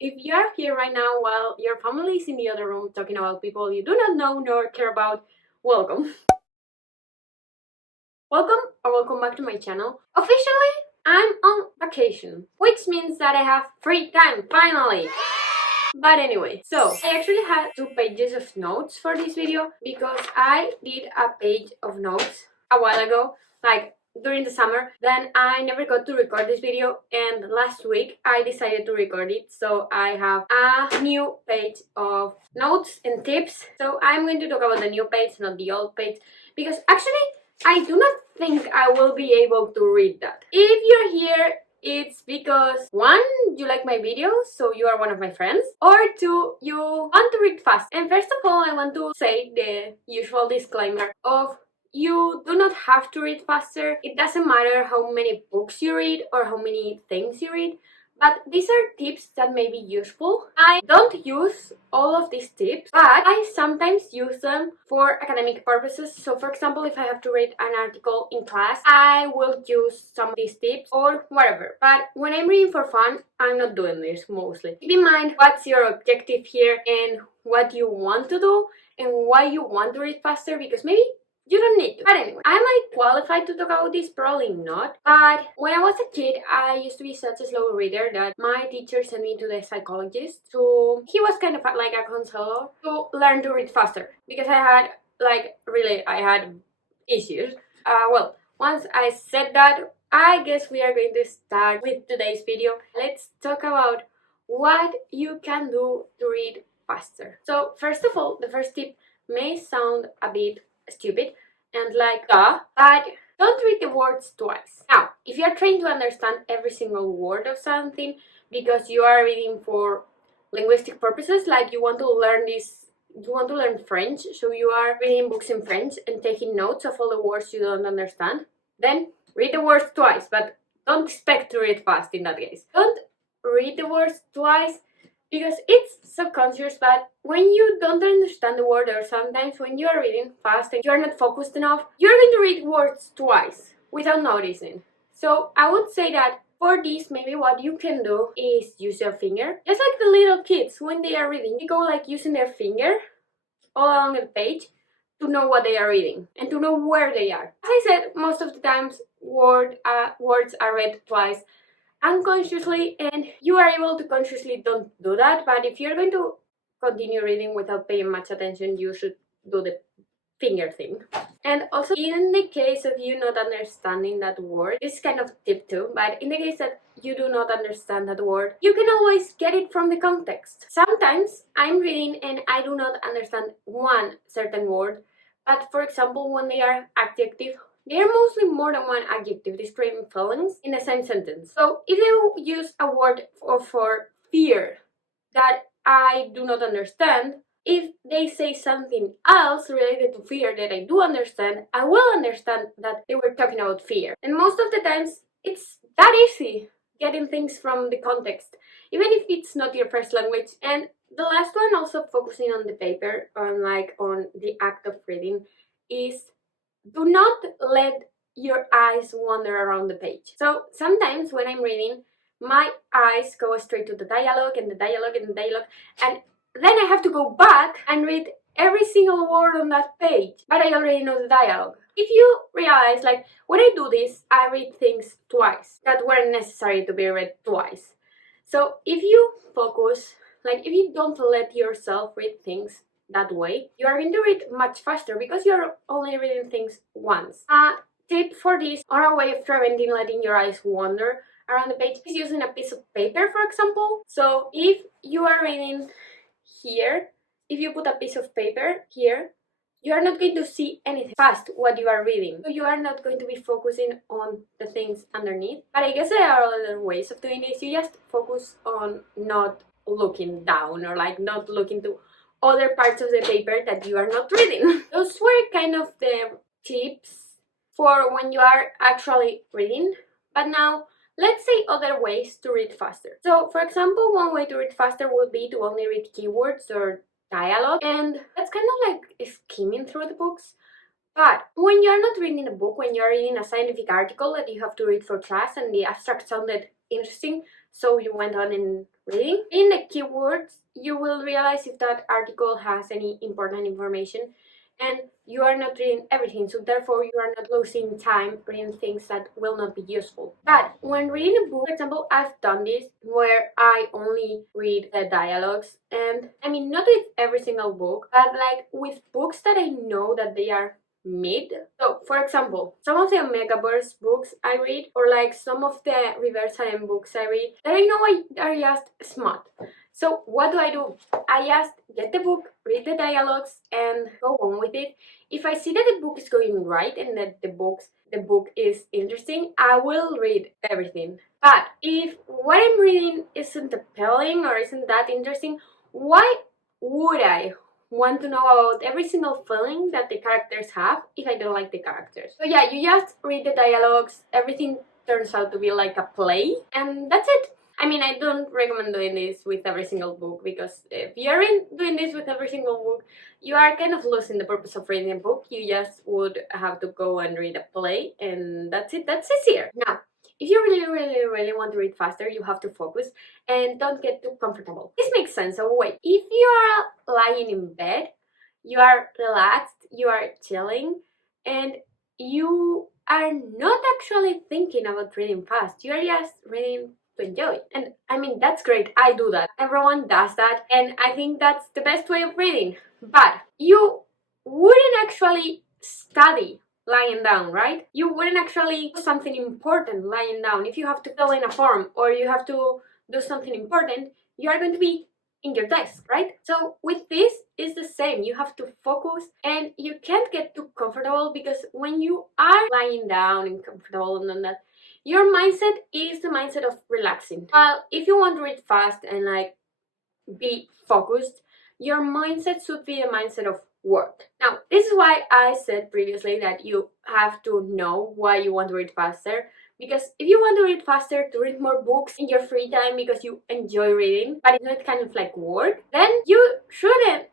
If you are here right now while your family is in the other room talking about people you do not know nor care about, welcome. Welcome or welcome back to my channel. Officially, I'm on vacation, which means that I have free time, finally! But anyway, so I actually had 2 pages of notes for this video because I did a page of notes a while ago, like during the summer. Then I never got to record this video, and last week I decided to record it, so I have a new page of notes and tips. So I'm going to talk about the new page, not the old page, because actually I do not think I will be able to read that. If you're here, it's because 1, you like my videos, so you are one of my friends, or 2, you want to read fast. And first of all, I want to say the usual disclaimer of you do not have to read faster. It doesn't matter how many books you read or how many things you read, but these are tips that may be useful. I don't use all of these tips, but I sometimes use them for academic purposes. So for example, if I have to read an article in class, I will use some of these tips or whatever. But when I'm reading for fun, I'm not doing this mostly. Keep in mind what's your objective here and what you want to do and why you want to read faster, because maybe you don't need to. But anyway, am I qualified to talk about this? Probably not. But when I was a kid, I used to be such a slow reader that my teacher sent me to the psychologist. So he was kind of like a counselor to learn to read faster, because I had I had issues. Well, once I said that, I guess we are going to start with today's video. Let's talk about what you can do to read faster. So first of all, the first tip may sound a bit stupid and like duh, but don't read the words twice. Now, if you are trying to understand every single word of something because you are reading for linguistic purposes, like you want to learn French, so you are reading books in French and taking notes of all the words you don't understand, then read the words twice, but don't expect to read fast in that case. Don't read the words twice because it's subconscious, but when you don't understand the word, or sometimes when you are reading fast and you are not focused enough, you're going to read words twice without noticing. So I would say that for this, maybe what you can do is use your finger. Just like the little kids, when they are reading, they go like using their finger all along the page to know what they are reading and to know where they are. As I said, most of the times words are read twice unconsciously, and you are able to consciously don't do that. But if you're going to continue reading without paying much attention, you should do the finger thing. And also, in the case of you not understanding that word, this is kind of tip too, but in the case that you do not understand that word, you can always get it from the context. Sometimes I'm reading and I do not understand one certain word, but for example, when they are adjective, they are mostly more than one adjective describing feelings in the same sentence. So if you use a word for fear that I do not understand, if they say something else related to fear that I do understand, I will understand that they were talking about fear. And most of the times, it's that easy getting things from the context, even if it's not your first language. And the last one, also focusing on the paper, on the act of reading, is do not let your eyes wander around the page. So sometimes when I'm reading, my eyes go straight to the dialogue and the dialogue and the dialogue, and then I have to go back and read every single word on that page, but I already know the dialogue. If you realize, like, when I do this, I read things twice that weren't necessary to be read twice. So if you focus, like if you don't let yourself read things that way, you are going to read much faster because you're only reading things once. A tip for this, or a way of preventing letting your eyes wander around the page, is using a piece of paper, for example. So if you are reading here, if you put a piece of paper here, you are not going to see anything past what you are reading. So you are not going to be focusing on the things underneath. But I guess there are other ways of doing this. You just focus on not looking down, or like not looking to other parts of the paper that you are not reading. Those were kind of the tips for when you are actually reading. But now, let's say other ways to read faster. So, for example, one way to read faster would be to only read keywords or dialogue, and that's kind of like skimming through the books. But when you're not reading a book, when you're reading a scientific article that you have to read for class and the abstract sounded interesting, so you went on in reading. In the keywords, you will realize if that article has any important information, and you are not reading everything, so therefore you are not losing time reading things that will not be useful. But when reading a book, for example, I've done this where I only read the dialogues, and I mean, not with every single book, but like with books that I know that they are mid. So, for example, some of the Omegaverse books I read, or like some of the Reverse Alien books I read, that I know are just smart. So what do? I just get the book, read the dialogues, and go on with it. If I see that the book is going right and that the book is interesting, I will read everything. But if what I'm reading isn't appealing or isn't that interesting, why would I want to know about every single feeling that the characters have if I don't like the characters? So yeah, you just read the dialogues, everything turns out to be like a play, and that's it. I mean, I don't recommend doing this with every single book, because if you're doing this with every single book, you are kind of losing the purpose of reading a book. You just would have to go and read a play, and that's it. That's easier. Now, if you really want to read faster, you have to focus and don't get too comfortable. This makes sense. So wait, if you are lying in bed, you are relaxed, you are chilling, and you are not actually thinking about reading fast. You are just reading to enjoy it. And I mean, that's great. I do that. Everyone does that. And I think that's the best way of reading. But you wouldn't actually study lying down, right? You wouldn't actually do something important lying down. If you have to fill in a form or you have to do something important, you are going to be in your desk, right? So with this, it's the same. You have to focus and you can't get too comfortable, because when you are lying down and comfortable and all that, your mindset is the mindset of relaxing. Well, if you want to read fast and like be focused, your mindset should be a mindset of work. Now, this is why I said previously that you have to know why you want to read faster. Because if you want to read faster, to read more books in your free time because you enjoy reading, but it's not kind of like work, then you shouldn't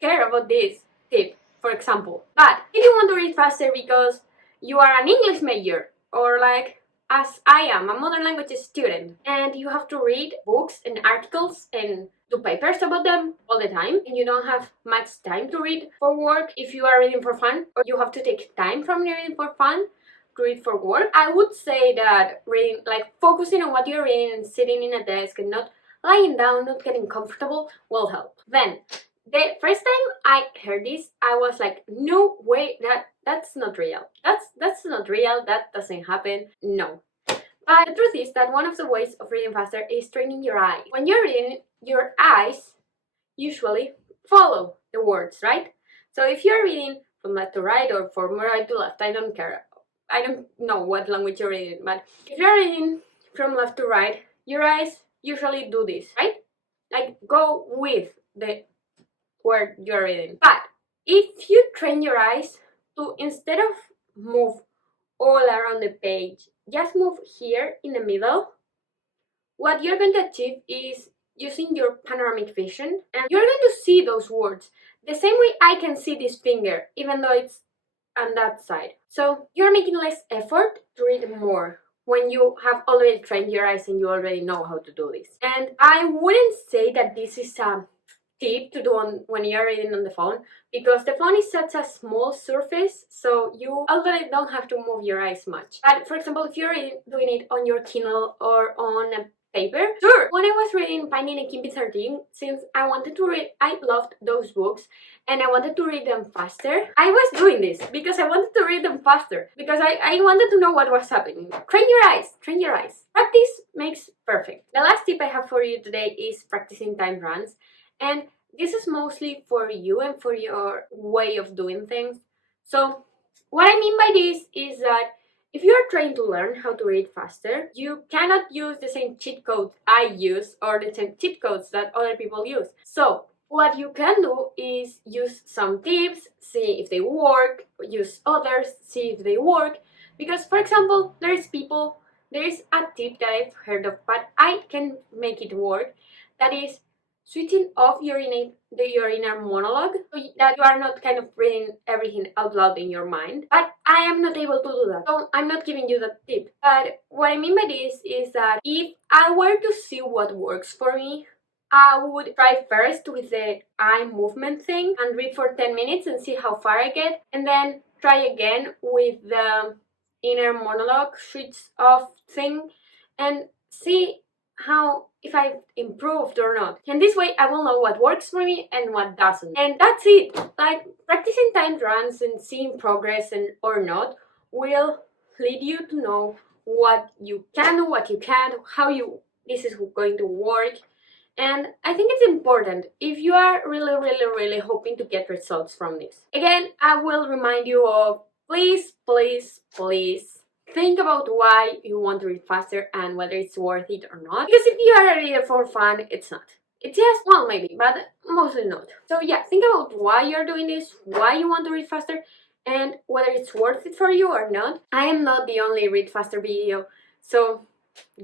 care about this tip, for example. But if you want to read faster because you are an English major, or like as I am, a modern languages student, and you have to read books and articles and do papers about them all the time, and you don't have much time to read for work if you are reading for fun, or you have to take time from reading for fun to read for work, I would say that reading, like focusing on what you're reading and sitting in a desk and not lying down, not getting comfortable, will help. Then, the first time I heard this, I was like, no way, that's not real. That's not real, that doesn't happen, no. But the truth is that one of the ways of reading faster is training your eyes. When you're reading, your eyes usually follow the words, right? So if you're reading from left to right or from right to left, I don't care. I don't know what language you're reading, but if you're reading from left to right, your eyes usually do this, right? Like go with the word you're reading. But if you train your eyes to, instead of move all around the page, just move here in the middle, what you're going to achieve is using your panoramic vision, and you're going to see those words the same way I can see this finger, even though it's on that side. So you're making less effort to read more when you have already trained your eyes and you already know how to do this. And I wouldn't say that this is a tip to do when you're reading on the phone, because the phone is such a small surface, so you already don't have to move your eyes much. But for example, if you're doing it on your Kindle or on a paper, sure. When I was reading Finding a Kimby 13, since I wanted to read, I loved those books and I wanted to read them faster, I was doing this because I wanted to read them faster, because I wanted to know what was happening. Train your eyes, train your eyes. Practice makes perfect. The last tip I have for you today is practicing time runs. And this is mostly for you and for your way of doing things. So what I mean by this is that if you are trying to learn how to read faster, you cannot use the same cheat codes I use or the same cheat codes that other people use. So what you can do is use some tips, see if they work, use others, see if they work. Because for example, there is a tip that I've heard of, but I can make it work. That is, switching off your inner monologue, so that you are not kind of reading everything out loud in your mind. But I am not able to do that, so I'm not giving you that tip. But what I mean by this is that if I were to see what works for me, I would try first with the eye movement thing and read for 10 minutes and see how far I get, and then try again with the inner monologue switch off thing and see how if I've improved or not. And this way I will know what works for me and what doesn't. And that's it. Like, practicing timed runs and seeing progress and or not will lead you to know what you can do, what you can't, how this is going to work. And I think it's important if you are really hoping to get results from this. Again, I will remind you of please think about why you want to read faster and whether it's worth it or not. Because if you are a reader for fun, it's not. It's just, well, maybe, but mostly not. So yeah, think about why you're doing this, why you want to read faster, and whether it's worth it for you or not. I am not the only read faster video, so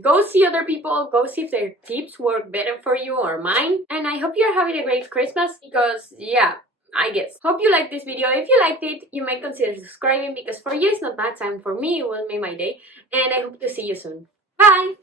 go see other people, go see if their tips work better for you or mine. And I hope you're having a great Christmas because, yeah, I guess. Hope you liked this video. If you liked it, you may consider subscribing because for you it's not bad time. For me, it will make my day. And I hope to see you soon. Bye!